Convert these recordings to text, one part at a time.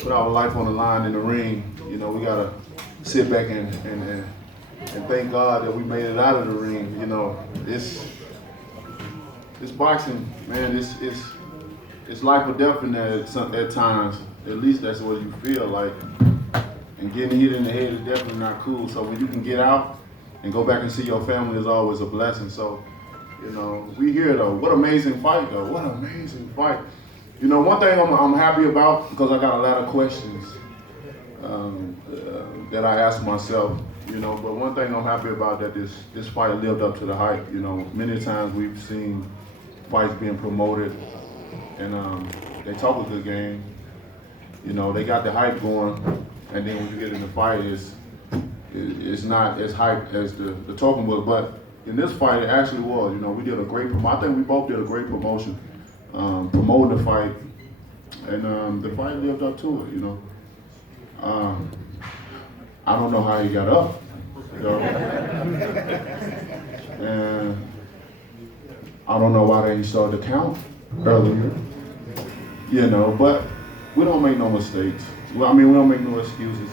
put our life on the line in the ring. You know, we gotta sit back and thank God that we made it out of the ring. You know, this boxing, man, it's life or death in there at times. At least that's what you feel like. And getting hit in the head is definitely not cool. So when you can get out and go back and see your family is always a blessing. So, you know, we here though. What an amazing fight though. What an amazing fight. You know, one thing I'm happy about, because I got a lot of questions that I ask myself, you know, but one thing I'm happy about that this fight lived up to the hype. You know, many times we've seen fights being promoted and they talk a good game. You know, they got the hype going, and then when you get in the fight, it's not as hype as the talking was. But in this fight, it actually was. You know, we did a great I think we both did a great promotion, promoting the fight, and the fight lived up to it. You know, I don't know how he got up. You know, and I don't know why they started to count earlier. You know, but we don't make no mistakes. Well, I mean, we don't make no excuses.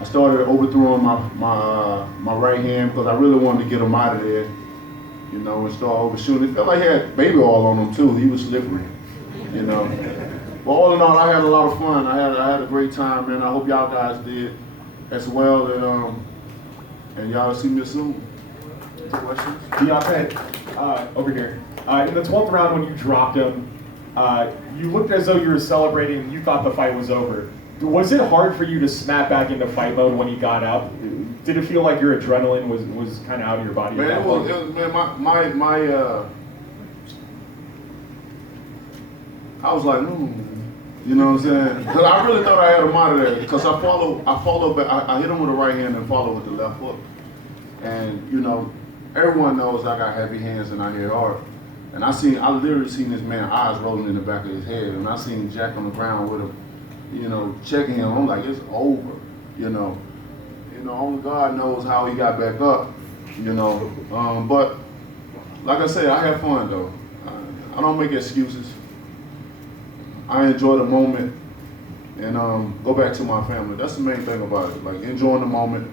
I started overthrowing my right hand because I really wanted to get him out of there, you know, and start overshooting. It felt like he had baby oil on him too. He was slippery, you know. But all in all, I had a lot of fun. I had a great time, man. I hope y'all guys did as well, and y'all see me soon. Questions? Deontay, over here. In the 12th round when you dropped him, you looked as though you were celebrating and you thought the fight was over. Was it hard for you to snap back into fight mode when he got up? Did it feel like your adrenaline was kind of out of your body? Man, I was like, you know what I'm saying? Because I really thought I had him out of there. Because I followed back. I hit him with the right hand and followed with the left hook. And you know, everyone knows I got heavy hands and I hit hard. And I literally seen this man eyes rolling in the back of his head, and I seen Jack on the ground with him, you know, checking him. I'm like, it's over, you know. Only God knows how he got back up, you know. But like I said, I had fun though. I don't make excuses. I enjoy the moment and go back to my family. That's the main thing about it. Like enjoying the moment,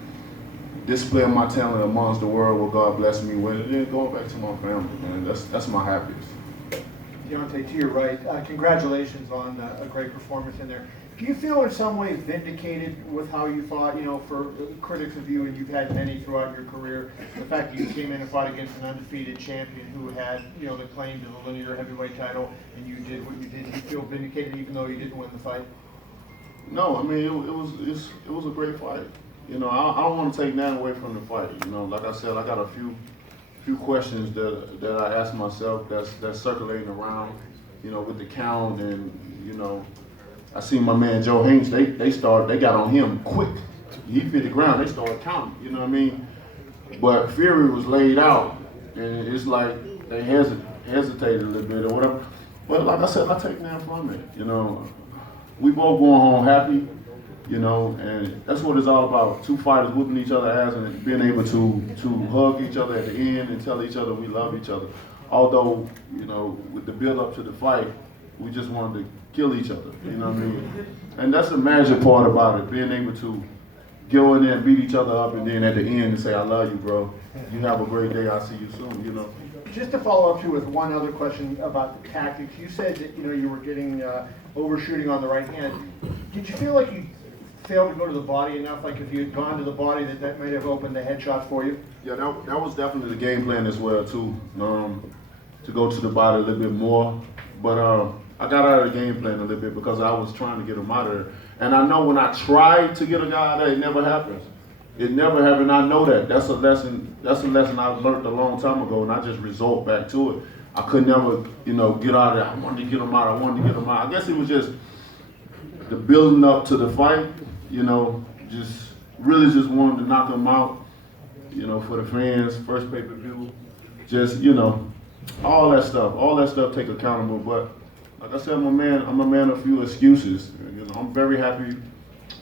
displaying my talent amongst the world, what God blessed me with, and then going back to my family, man. That's my happiest. Deontay, to your right, congratulations on a great performance in there. Do you feel in some way vindicated with how you fought? You know, for critics of you, and you've had many throughout your career, the fact that you came in and fought against an undefeated champion who had, you know, the claim to the linear heavyweight title, and you did what you did. Do you feel vindicated even though you didn't win the fight? No, I mean, it was a great fight. You know, I don't want to take that away from the fight. You know, like I said, I got a few questions that I ask myself that's circulating around, you know, with the count, and you know, I seen my man Joe Haynes. They got on him quick. He hit the ground. They started counting. You know what I mean? But Fury was laid out, and it's like they hesitated a little bit or whatever. But like I said, I take that from it. You know, we both going home happy. You know, and that's what it's all about. Two fighters whooping each other ass and being able to hug each other at the end and tell each other we love each other. Although, you know, with the build up to the fight, we just wanted to kill each other, you know what I mean? And that's the magic part about it, being able to go in there and beat each other up and then at the end and say, I love you, bro. You have a great day, I'll see you soon, you know. Just to follow up too with one other question about the tactics. You said that, you know, you were getting overshooting on the right hand. Did you feel like you failed to go to the body enough? Like if you had gone to the body, that might have opened the headshot for you? Yeah, that was definitely the game plan as well too, to go to the body a little bit more. But I got out of the game plan a little bit because I was trying to get him out of there. And I know when I tried to get a guy out of there, it never happens. It never happened. I know that. That's a lesson I learned a long time ago, and I just resort back to it. I could never, you know, get out of there. I wanted to get him out. I guess it was just the building up to the fight, you know, just wanted to knock him out, you know, for the fans, first pay-per-view, just, you know, all that stuff take accountable. But like I said, I'm a man of few excuses. You know, I'm very happy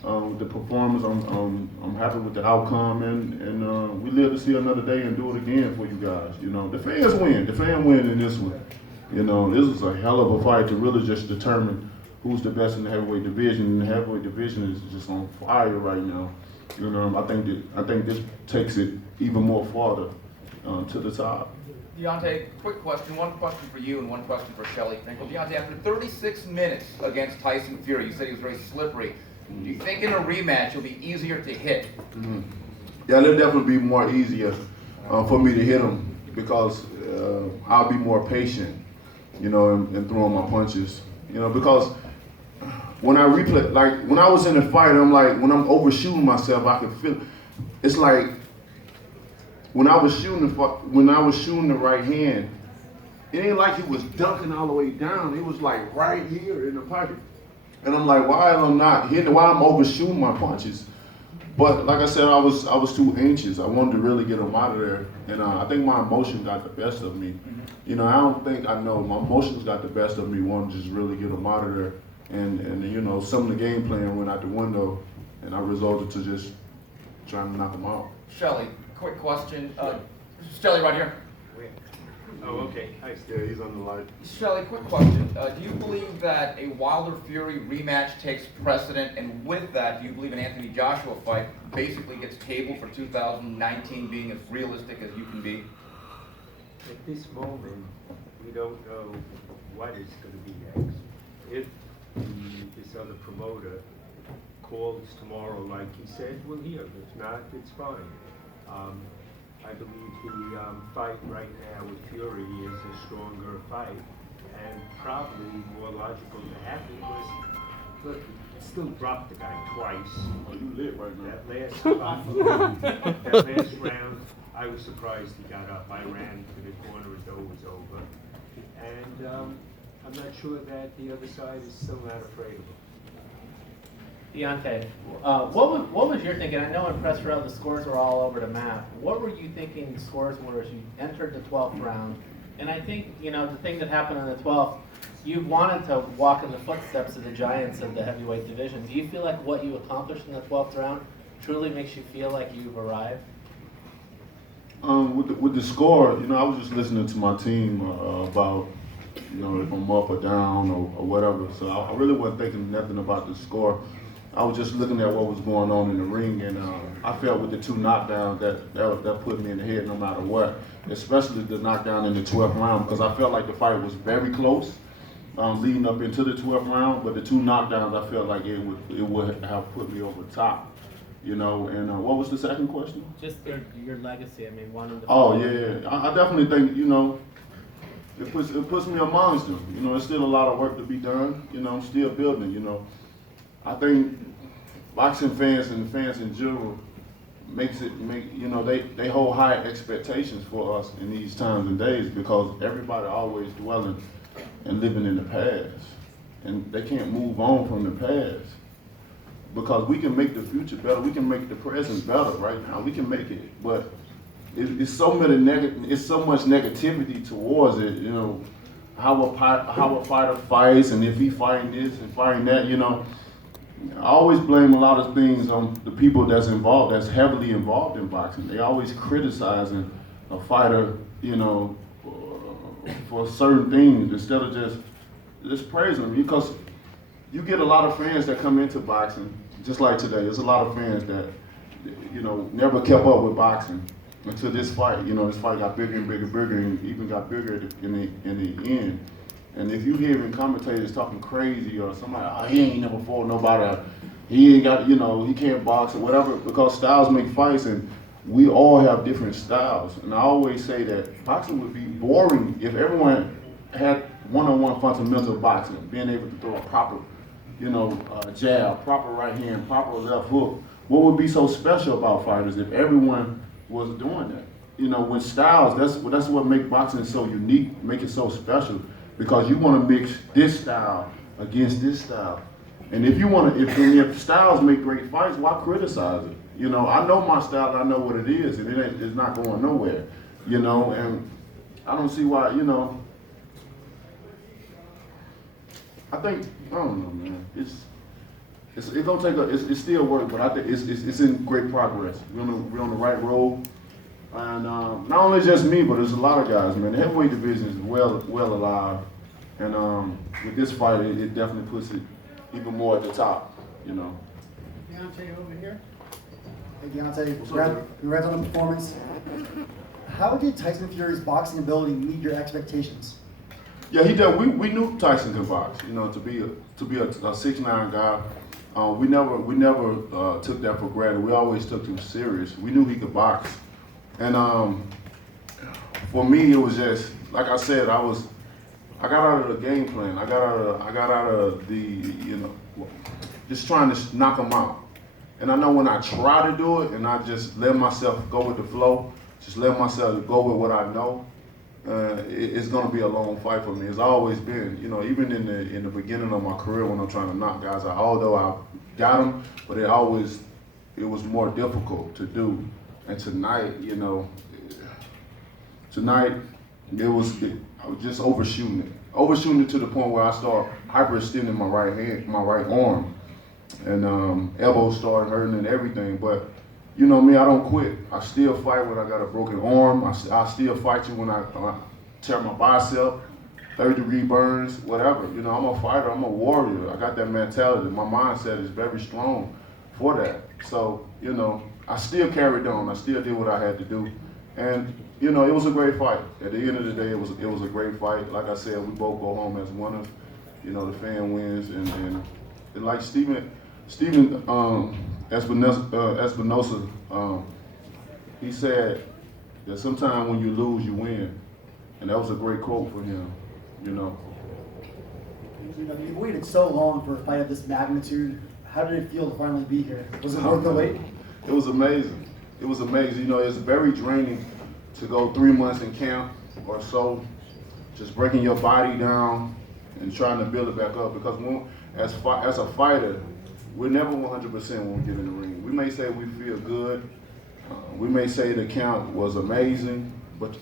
with the performance. I'm happy with the outcome, and we live to see another day and do it again for you guys. You know, the fans win. The fan win in this one. You know, this was a hell of a fight to really just determine who's the best in the heavyweight division. And the heavyweight division is just on fire right now. You know, I think this takes it even more farther to the top. Deontay, quick question. One question for you and one question for Shelly Finkel. Deontay, after 36 minutes against Tyson Fury, you said he was very slippery. Do you think in a rematch it'll be easier to hit? Mm-hmm. Yeah, it'll definitely be more easier for me to hit him because I'll be more patient, you know, and throwing my punches. You know, because when I replay, like when I was in the fight, I'm like, when I'm overshooting myself, I can feel. It's like when I was shooting the right hand, it ain't like he was dunking all the way down. It was like right here in the pocket, and I'm like, why am I not hitting? Why I'm overshooting my punches? But like I said, I was too anxious. I wanted to really get him out of there, and I think my emotions got the best of me. You know, I know my emotions got the best of me. Wanted to just really get him out of there, and you know, some of the game plan went out the window, and I resulted to just trying to knock him out. Shelly, quick question. Shelly, right here. Oh, okay. Hi, Yeah, he's on the line. Shelly, quick question. Do you believe that a Wilder-Fury rematch takes precedent, and with that, do you believe an Anthony Joshua fight basically gets tabled for 2019 being as realistic as you can be? At this moment, we don't know what is going to be next. If this other promoter calls tomorrow, like he said, we'll hear. If not, it's fine. I believe the fight right now with Fury is a stronger fight, and probably more logical to happen was, look, he still dropped the guy twice. Oh, you lit right now. That last round, I was surprised he got up. I ran to the corner as though it was over, and I'm not sure that the other side is still not afraid of him. Deontay, what was your thinking? I know in press round the scores were all over the map. What were you thinking the scores were as you entered the 12th round? And I think, you know, the thing that happened in the 12th, you wanted to walk in the footsteps of the giants of the heavyweight division. Do you feel like what you accomplished in the 12th round truly makes you feel like you've arrived? With the score, you know, I was just listening to my team about, you know, if I'm up or down or whatever. So I really wasn't thinking nothing about the score. I was just looking at what was going on in the ring, and I felt with the two knockdowns that put me in the head no matter what, especially the knockdown in the 12th round, because I felt like the fight was very close leading up into the 12th round, but the two knockdowns, I felt like it would have put me over top, you know. And what was the second question? Just your legacy. I mean, wanting to. Oh yeah, I definitely think, you know, it puts me amongst them. You know, there's still a lot of work to be done. You know, I'm still building. You know, I think boxing fans and fans in general you know, they hold high expectations for us in these times and days because everybody always dwelling and living in the past, and they can't move on from the past because we can make the future better. We can make the present better right now. We can make it, but it's so much negativity towards it. You know, how a fighter fights, and if he fighting this and fighting that. You know, I always blame a lot of things on the people that's heavily involved in boxing. They always criticizing a fighter, you know, for certain things instead of just praising them. Because you get a lot of fans that come into boxing, just like today. There's a lot of fans that, you know, never kept up with boxing until this fight. You know, this fight got bigger and bigger and bigger, and even got bigger in the end. And if you hearing commentators talking crazy or somebody, oh, he ain't never fought nobody, he ain't got, you know, he can't box or whatever, because styles make fights and we all have different styles. And I always say that boxing would be boring if everyone had one-on-one fundamental boxing, being able to throw a proper, you know, jab, proper right hand, proper left hook. What would be so special about fighters if everyone was doing that? You know, with styles, that's what makes boxing so unique, make it so special. Because you want to mix this style against this style, and if styles make great fights, why criticize it? You know, I know my style, I know what it is, and it's not going nowhere. You know, and I don't see why. You know, I don't know, man. It's gonna take it's still work, but I think it's in great progress. We're on the right road. And not only just me, but there's a lot of guys, man. The heavyweight division is well alive, and with this fight, it definitely puts it even more at the top, you know. Deontay over here. Hey Deontay, congrats on the performance. How did Tyson Fury's boxing ability meet your expectations? Yeah, he did. We knew Tyson could box. You know, to be a 6'9" guy. We never took that for granted. We always took him serious. We knew he could box, and for me it was just like I said. I got out of the game plan. I got out of the just trying to knock him out. And I know when I try to do it and I just let myself go with the flow, just let myself go with what I know, it's gonna be a long fight for me. It's always been, even in the beginning of my career when I'm trying to knock guys out. Although I got them, but it was more difficult to do. And tonight, I was just overshooting it to the point where I start hyperextending my right arm, and elbows started hurting and everything. But you know me, I don't quit. I still fight when I got a broken arm. I still fight you when I tear my bicep, third-degree burns, whatever. I'm a fighter. I'm a warrior. I got that mentality. My mindset is very strong for that. So I still carried on. I still did what I had to do, and it was a great fight. At the end of the day, it was a great fight. Like I said, we both go home as winners. The fan wins, and like Steven Espinosa, he said that sometimes when you lose, you win, and that was a great quote for him. You've waited so long for a fight of this magnitude. How did it feel to finally be here? Was it worth the wait? It was amazing. It was amazing. It's very draining to go 3 months in camp or so, just breaking your body down and trying to build it back up. Because as a fighter, we're never 100% when we get in the ring. We may say we feel good. We may say the count was amazing, but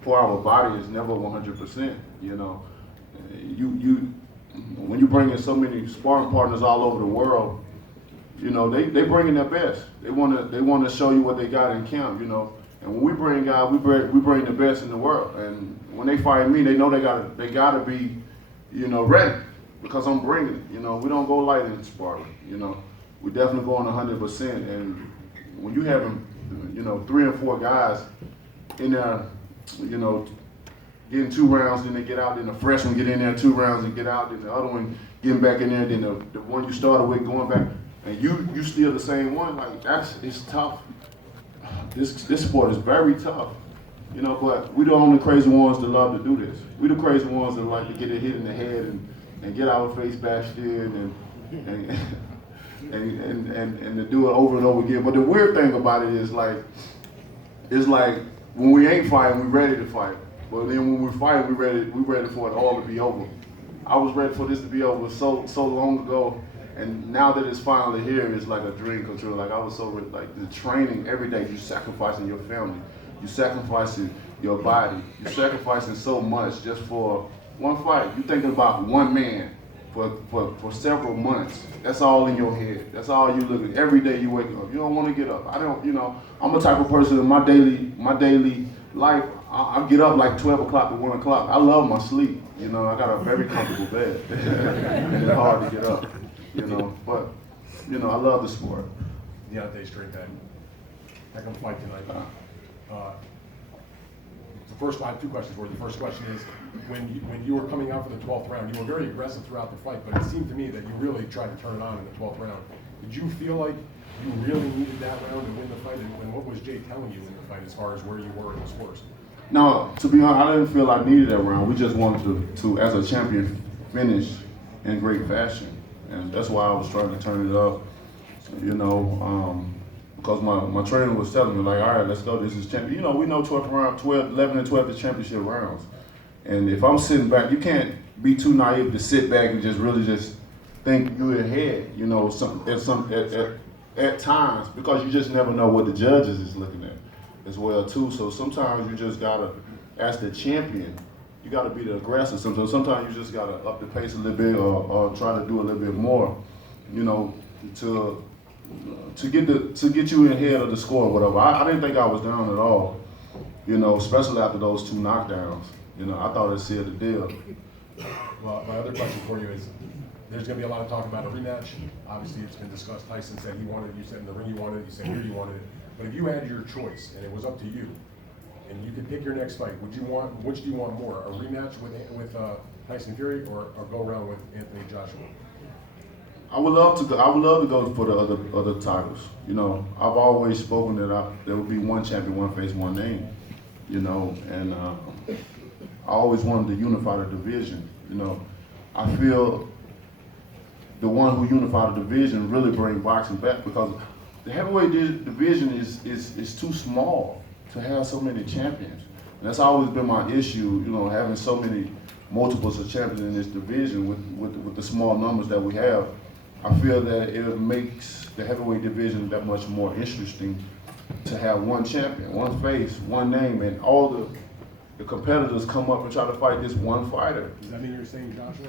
for our body, it's never 100%. When you bring in so many sparring partners all over the world, they bring in their best. They want to show you what they got in camp. And when we bring guys, we bring the best in the world. And when they fight me, they know they gotta be, ready, because I'm bringing it. We don't go light in sparring. We definitely go on 100%. And when you having, 3 and 4 guys in there, getting 2 rounds, then they get out, then the fresh one get in there 2 rounds and get out, then the other one getting back in there, then the one you started with going back, and you still the same one. Like it's tough. This sport is very tough, but we the only crazy ones that love to do this. We the crazy ones that like to get a hit in the head and get our face bashed in and to do it over and over again. But the weird thing about it is it's like when we ain't fighting, we ready to fight. But then when we fight, we ready for it all to be over. I was ready for this to be over so long ago. And now that it's finally here, it's like a dream come true. Like I was so like the training every day. You sacrificing your family, you sacrificing your body, you sacrificing so much just for one fight. You thinking about one man for several months. That's all in your head. That's all you look at. Every day you wake up. You don't want to get up. I don't. I'm a type of person in my daily life. I get up like 12 o'clock to 1 o'clock. I love my sleep. I got a very comfortable bed. It's hard to get up. But I love the sport. Deontay, straight back. I can fight tonight. I have 2 questions for you. The first question is, when you were coming out for the 12th round, you were very aggressive throughout the fight, but it seemed to me that you really tried to turn it on in the 12th round. Did you feel like you really needed that round to win the fight? And what was Jay telling you in the fight as far as where you were in the scores? No, to be honest, I didn't feel I needed that round. We just wanted to as a champion, finish in great fashion. And that's why I was trying to turn it up, because my trainer was telling me, like, all right, let's go, this is champion. We know 11 and 12 is championship rounds. And if I'm sitting back, you can't be too naive to sit back and just really just think you're ahead, at times, because you just never know what the judges is looking at as well, too. So sometimes you just gotta, as the champion, you got to be the aggressor. Sometimes you just got to up the pace a little bit or try to do a little bit more, to get you in ahead of the score or whatever. I didn't think I was down at all, especially after those 2 knockdowns. I thought it sealed the deal. Well, my other question for you is, There's going to be a lot of talk about a rematch. Obviously, it's been discussed. Tyson said he wanted it. You said in the ring you wanted it. You said here you wanted it. But if you had your choice and it was up to you, and you could pick your next fight, which do you want more? A rematch with Tyson Fury, or go around with Anthony Joshua? I would love to go for the other titles. You know, I've always spoken that there would be one champion, one face, one name. You know, and I always wanted to unify the division. You know, I feel the one who unified the division really bring boxing back, because the heavyweight division is too small to have so many champions. And that's always been my issue, you know, having so many multiples of champions in this division with the small numbers that we have. I feel that it makes the heavyweight division that much more interesting to have one champion, one face, one name, and all the competitors come up and try to fight this one fighter. Does that mean you're saying Joshua?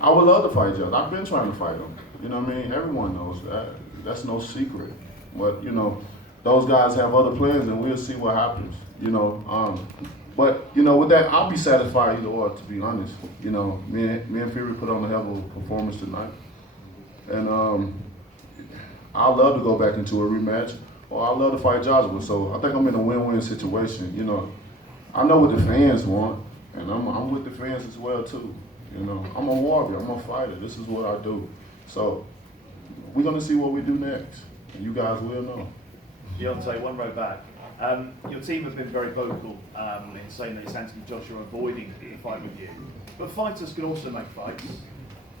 I would love to fight Josh. I've been trying to fight him. You know what I mean? Everyone knows that. That's no secret. But, you know, those guys have other plans, and we'll see what happens. You know, but, you know, with that, I'll be satisfied either or, to be honest. You know, me and Fury put on a hell of a performance tonight. And I'd love to go back into a rematch, or I'd love to fight Joshua. So I think I'm in a win-win situation. You know, I know what the fans want, and I'm with the fans as well, too. You know, I'm a warrior, I'm a fighter. This is what I do. So we're going to see what we do next. And you guys will know. Deontay, one row back. Your team has been very vocal in saying that it's Anthony Joshua avoiding the fight with you. But fighters can also make fights.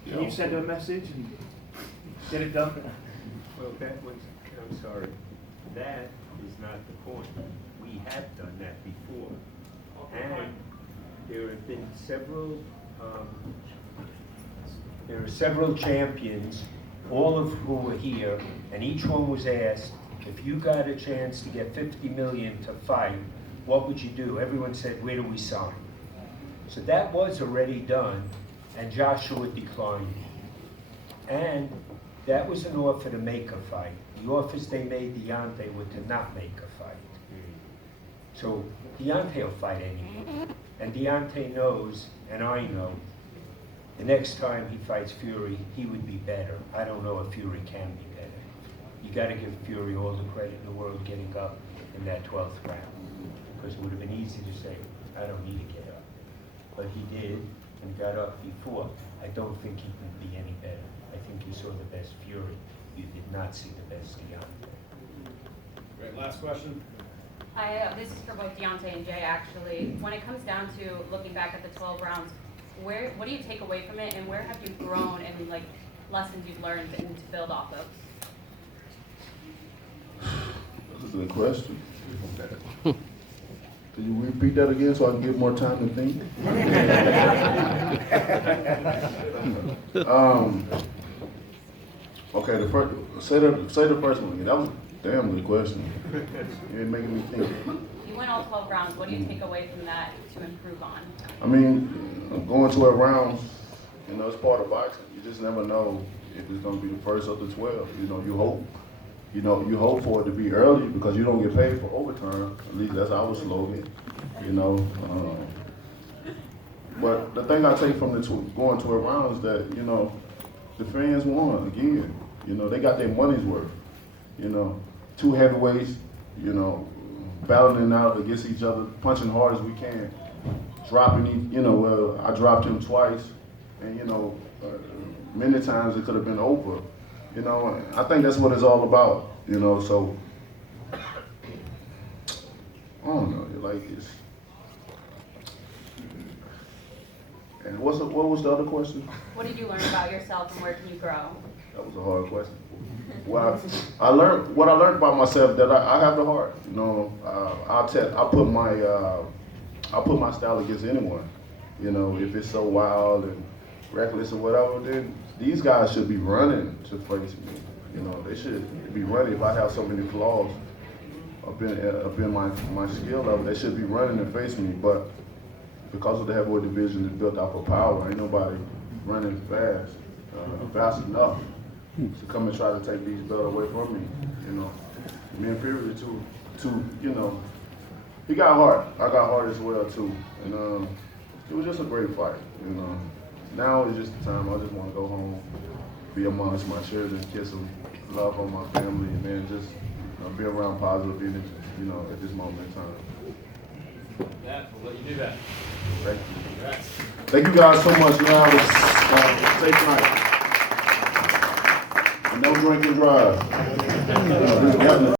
Can you send a message and get it done? Well, I'm sorry, that is not the point. We have done that before. And there have been several champions, all of who were here, and each one was asked, if you got a chance to get 50 million to fight, what would you do? Everyone said, where do we sign? So that was already done, and Joshua declined. And that was an offer to make a fight. The offers they made Deontay were to not make a fight. So Deontay will fight anyone. And Deontay knows, and I know, the next time he fights Fury, he would be better. I don't know if Fury can be better. You got to give Fury all the credit in the world getting up in that 12th round. Because it would have been easy to say, I don't need to get up. But he did, and got up before. I don't think he can be any better. I think you saw the best Fury. You did not see the best Deontay. Great, last question. This is for both Deontay and Jay, actually. When it comes down to looking back at the 12 rounds, what do you take away from it, and where have you grown, and like lessons you've learned and to build off of? That's a good question. Can you repeat that again so I can get more time to think? Okay, say the first one again. That was a damn good question. You're making me think. You went all 12 rounds. What do you take away from that to improve on? I mean, going 12 rounds, you know, it's part of boxing. You just never know if it's going to be the first of the 12. You know, you hope for it to be early because you don't get paid for overtime. At least that's our slogan, you know. But the thing I take from going 12 rounds is that, you know, the fans won again. You know, they got their money's worth. You know, two heavyweights, you know, battling out against each other, punching hard as we can, dropping, you know, I dropped him twice, and, you know, many times it could have been over. You know, I think that's what it's all about, you know, so, I don't know, like, it's, and what was the other question? What did you learn about yourself, and where can you grow? That was a hard question. Well, I learned about myself that I have the heart. You know, I put my style against anyone. You know, if it's so wild and reckless or whatever, then these guys should be running to face me. You know, they should be running. If I have so many flaws up in my skill level, they should be running to face me. But because of the heavyweight division is built off of power, ain't nobody running fast enough to come and try to take these belts away from me. You know, me and Fury too, you know, he got heart. I got heart as well too, and it was just a great fight. You know, now is just the time. I just want to go home, be amongst my children, kiss them, love on my family, and then just be around positive energy, at this moment in time. Yeah, we'll let you do that. Thank you. Congrats. Thank you guys so much. You have a safe night. And no drink and drive.